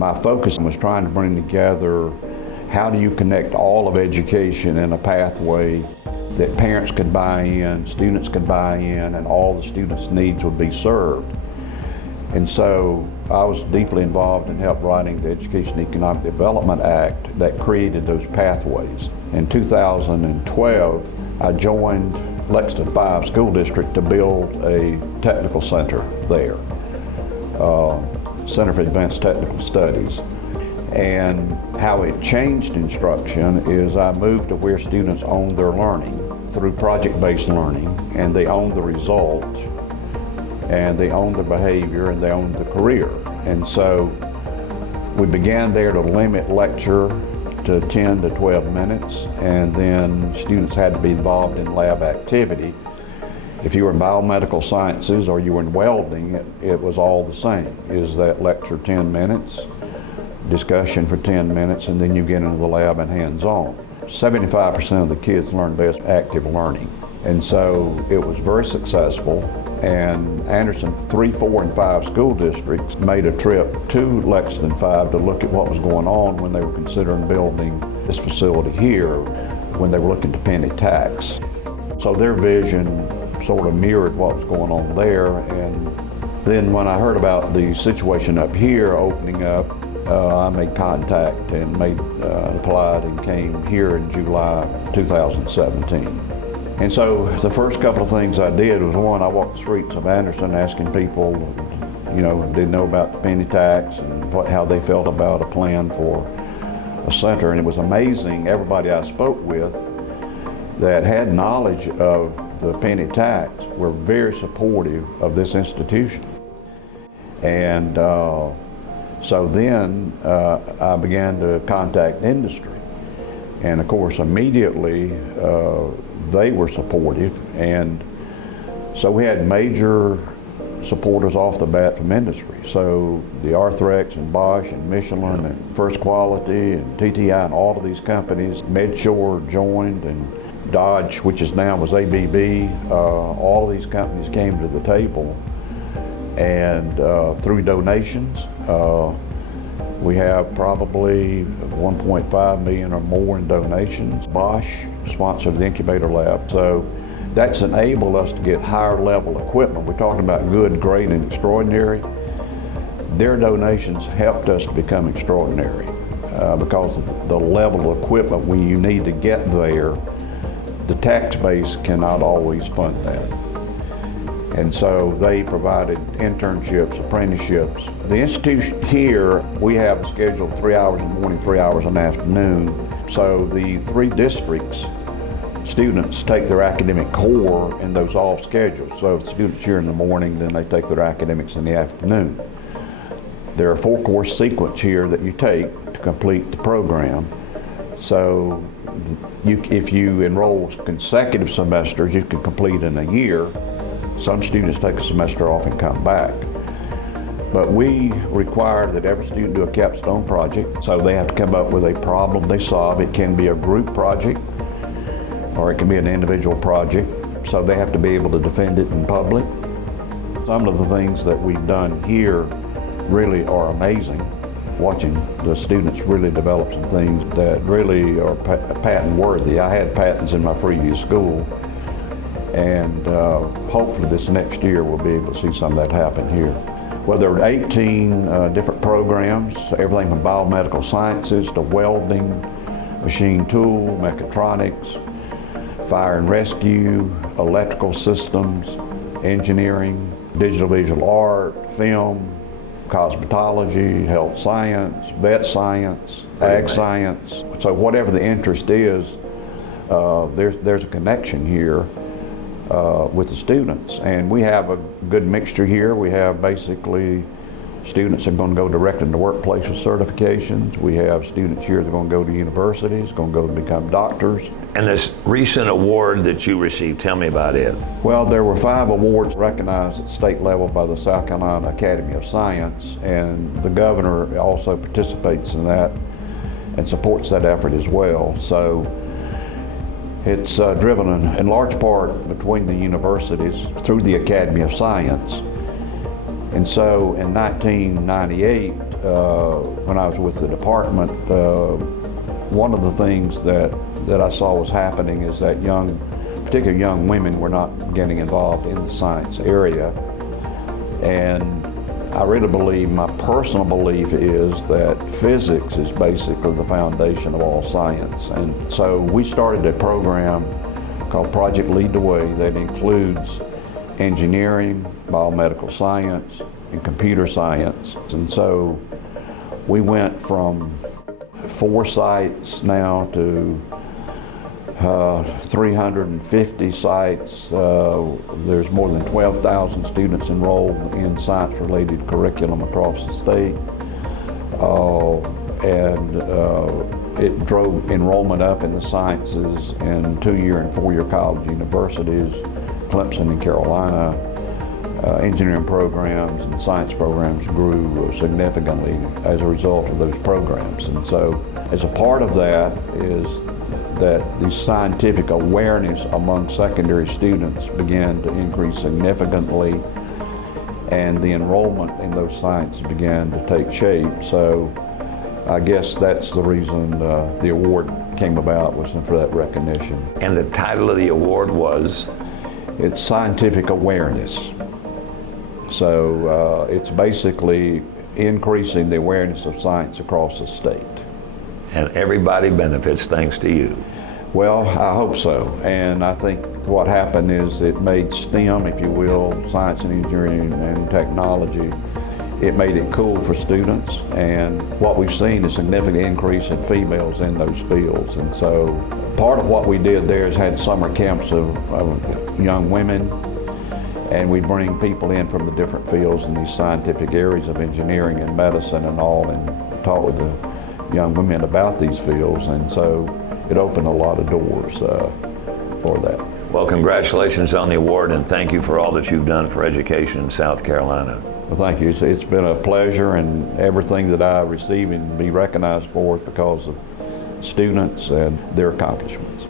My focus was trying to bring together how do you connect all of education in a pathway that parents could buy in, students could buy in, and all the students' needs would be served. And so I was deeply involved in help writing the Education Economic Development Act that created those pathways. In 2012, I joined Lexington 5 School District to build a technical center there, Center for Advanced Technical Studies. And how it changed instruction is I moved to where students own their learning through project-based learning, and they own the results, and they own the behavior, and they own the career. And so we began there to limit lecture to 10 to 12 minutes, and then students had to be involved in lab activity. If you were in biomedical sciences or you were in welding, it was all the same. Is that lecture 10 minutes, discussion for 10 minutes, and then you get into the lab and hands-on. 75% of the kids learn best active learning. And so it was very successful, and Anderson 3, 4, and 5 school districts made a trip to Lexington 5 to look at what was going on when they were considering building this facility here, when they were looking to penny tax. So their vision sort of mirrored what was going on there, and then when I heard about the situation up here opening up, I made contact and applied and came here in July 2017. And so the first couple of things I did was, one, I walked the streets of Anderson asking people, didn't know about the penny tax and how they felt about a plan for a center. And it was amazing, everybody I spoke with that had knowledge of the penny tax were very supportive of this institution. And so then I began to contact industry. And of course, immediately they were supportive. And so we had major supporters off the bat from industry. So the Arthrex and Bosch and Michelin and First Quality and TTI and all of these companies, MedShore joined, and Dodge, which is now was ABB, all of these companies came to the table. And through donations, we have probably 1.5 million or more in donations. Bosch sponsored the incubator lab. So that's enabled us to get higher level equipment. We're talking about good, great, and extraordinary. Their donations helped us to become extraordinary because of the level of equipment you need to get there. The tax base cannot always fund that. And so they provided internships, apprenticeships. The institution here, we have a schedule of 3 hours in the morning, 3 hours in the afternoon. So the 3 districts, students take their academic core in those off schedules. So if students here in the morning, then they take their academics in the afternoon. There are 4-course sequence here that you take to complete the program. So if you enroll consecutive semesters, you can complete in a year. Some students take a semester off and come back. But we require that every student do a capstone project, so they have to come up with a problem they solve. It can be a group project, or it can be an individual project, so they have to be able to defend it in public. Some of the things that we've done here really are amazing. Watching the students really develop some things that really are patent worthy. I had patents in my previous school, and hopefully this next year we'll be able to see some of that happen here. Well, there are 18 different programs, everything from biomedical sciences to welding, machine tool, mechatronics, fire and rescue, electrical systems, engineering, digital visual art, film, cosmetology, health science, vet science, ag science. So whatever the interest is, there's a connection here with the students. And we have a good mixture here. We have basically students that are going to go directly into workplace with certifications. We have students here that are going to go to universities, going to go to become doctors. And this recent award that you received, tell me about it. Well, there were 5 awards recognized at state level by the South Carolina Academy of Science, and the governor also participates in that and supports that effort as well. So it's driven in large part between the universities through the Academy of Science. And so in 1998, when I was with the department, one of the things that I saw was happening is that particularly young women were not getting involved in the science area. And I really believe, my personal belief is that physics is basically the foundation of all science. And so we started a program called Project Lead the Way that includes engineering, biomedical science, and computer science. And so we went from 4 sites now to 350 sites. There's more than 12,000 students enrolled in science-related curriculum across the state. It drove enrollment up in the sciences in 2-year and 4-year college universities, Clemson and Carolina. Engineering programs and science programs grew significantly as a result of those programs. And so as a part of that is that the scientific awareness among secondary students began to increase significantly, and the enrollment in those sciences began to take shape. So I guess that's the reason the award came about, was for that recognition. And the title of the award was? It's Scientific Awareness. So it's basically increasing the awareness of science across the state. And everybody benefits thanks to you. Well, I hope so. And I think what happened is it made STEM, if you will, science and engineering and technology, it made it cool for students. And what we've seen is a significant increase in females in those fields. And so part of what we did there is had summer camps of young women, and we bring people in from the different fields in these scientific areas of engineering and medicine and all, and talk with the young women about these fields. And so it opened a lot of doors for that. Well, congratulations on the award, and thank you for all that you've done for education in South Carolina. Well, thank you. It's been a pleasure, and everything that I receive and be recognized for is because of students and their accomplishments.